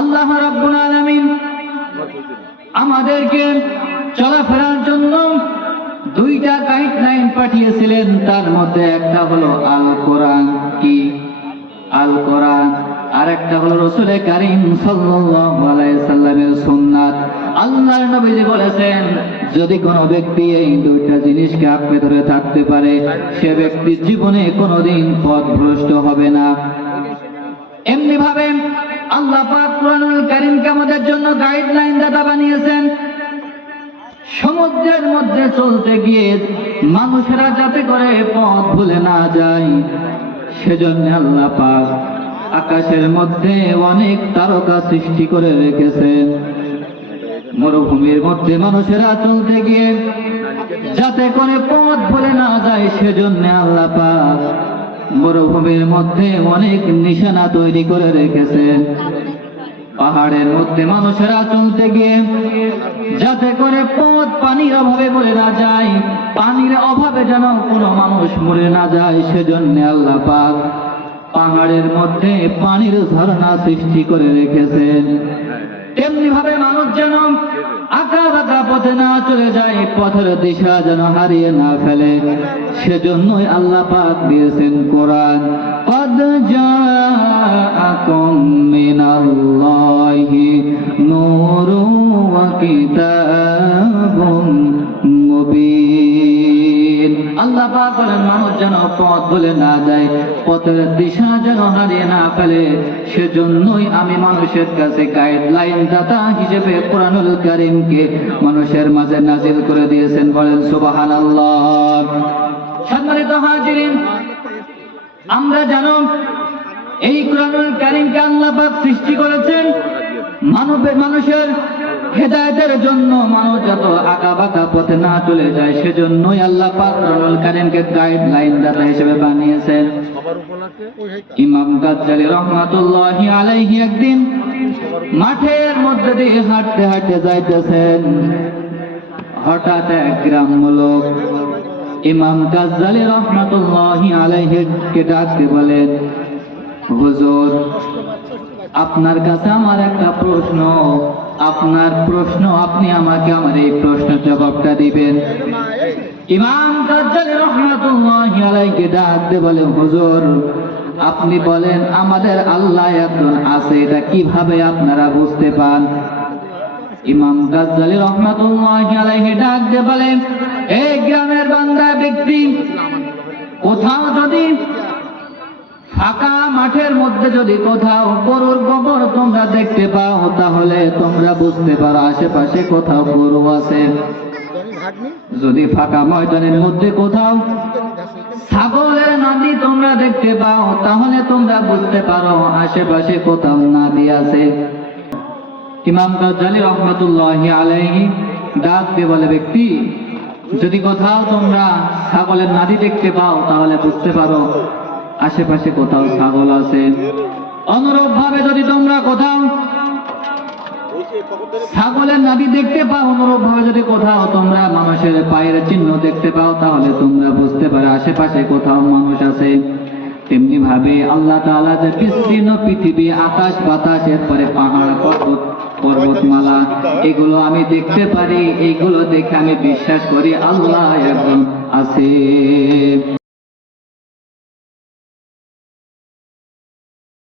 আল্লাহ রাব্বুল আলামিন আমাদেরকে চলাফেরার জন্য দুইটা গাইডলাইন পাঠিয়েছিলেন, তার মধ্যে একটা হলো আল কোরআন। কি? আল কোরআন। আর একটা হলো রাসূল কারীম সাল্লাল্লাহু আলাইহি সাল্লামের সুন্নাত। আল্লাহর নবীজি বলেছেন, যদি কোনো ব্যক্তি এই দুইটা জিনিসকে আঁকড়ে ধরে থাকতে পারে, সে ব্যক্তি জীবনে কোনোদিন পথভ্রষ্ট হবে না। এমনি ভাবে আল্লাহ পাক কুরআনুল কারীমকে আমাদের জন্য গাইডলাইন দাতা বানিয়েছেন। সমুদ্রের মধ্যে চলতে গিয়ে মানুষেরা যাতে করে পথ ভুলে না যায়, সেজন্য আল্লাহ পাক আকাশের মধ্যে অনেক তারকা সৃষ্টি করে রেখেছেন। মরুভূমির মধ্যে মানুষেরা চলতে গিয়ে যাতে করে পথ ভুলে না যায়, সেজন্য আল্লাহ পাক মরুভূমির মধ্যে অনেক নিশানা তৈরি করে রেখেছেন। পাহাড়ের মধ্যে মানুষেরা চলতে গিয়ে যাতে করে পথ পানির অভাবে মরে না যায়, পানির অভাবে যেন কোনো মানুষ মরে না যায়, সেজন্য আল্লাহ পাক পাহাড়ের মধ্যে পানির ঝর্ণা সৃষ্টি করে রেখেছেন। তেমনি ভাবে মানুষ যেন আঁকা বাঁকা পথে না চলে যায়, পথের দিশা যেন হারিয়ে না ফেলে, সেজন্যই আল্লাহ পাক দিয়েছেন কোরআন। قد جاءكم من الله نور وكتاب مبين। আল্লাহ পাক বলেন, মানুষ যেন পথ ভুলে না যায়, পথের দিশা যেন হারিয়ে না ফেলে, সেজন্যই আমি মানুষের কাছে গাইডলাইন দাতা হিসেবে কুরআনুল কারীমকে মানুষের মাঝে নাজিল করে দিয়েছেন। বলেন সুবহানাল্লাহ। সম্মানিত হাজিরিন, আমরা জানো এই কুরআনুল কারীমকে আল্লাহ পাক সৃষ্টি করেছেন মানুষের হেদায়েতের জন্য, মানুষ যত আঁকা বাঁকা পথে না চলে যায়, সেজন্যই আল্লাহ পাক কুরআনুল কারীমকে গাইডলাইন দাতা হিসেবে বানিয়েছেন। ইমাম গাজ্জালী রাহমাতুল্লাহি আলাইহি একদিন মাঠের মধ্যে দিয়ে হাঁটতে হাঁটতে যাইতেছেন। হঠাৎ এক গ্রাম্য লোক ইমাম গাজ্জালী রাহমাতুল্লাহি আলাইহি কে ডাকতে বলেন, হুজুর, আপনার কাছে আমার একটা প্রশ্ন, আপনার প্রশ্ন, আপনি আমাকে আমার এই প্রশ্নের জবাবটা দিবেন। ইমাম গাজ্জালী রাহমাতুল্লাহি আলাইহি ডাকতে বলেন, হুজুর, আপনি বলেন আমাদের আল্লাহ একজন আছে, এটা কিভাবে আপনারা বুঝতে পান? ইমাম গাজ্জালী রাহমাতুল্লাহি আলাইহি ডাকতে বলেন, এই গ্রামের বান্দা ব্যক্তি, কোথাও যদি ফাঁকা মাঠের মধ্যে যদি কোথাও গরুর গোবর তোমরা দেখতে পাও, তাহলে তোমরা বুঝতে পারো আশেপাশে কোথাও গরু আছে। যদি ফাঁকা ময়দানের মধ্যে কোথাও ছাগলের নাদি তোমরা দেখতে পাও, তাহলে তোমরা বুঝতে পারো আশেপাশে কোথাও নাদি আছে। ইমাম গাজ্জালী রাহমাতুল্লাহি আলাইহি ডাক দিয়ে বলে, ব্যক্তি, যদি কোথাও তোমরা ছাগলের নাদি দেখতে পাও, তাহলে বুঝতে পারো আশেপাশে কোথাও ছাগল আছে। অনুরূপ ভাবে যদি তোমরা কোথাও ছাগলের নাদি দেখতে পাও, অনুরূপ ভাবে যদি কোথাও তোমরা মানুষের পায়ের চিহ্ন দেখতে পাও, তাহলে তোমরা বুঝতে পারো আশেপাশে কোথাও মানুষ আছে। তেমনি ভাবে আল্লাহ তাআলা যে বিস্তীর্ণ পৃথিবী, আকাশ বাতাস, এরপরে পাহাড় পর্বতমালা, এগুলো আমি দেখতে পারি, এইগুলো দেখে আমি বিশ্বাস করি আল্লাহ একজন আছে।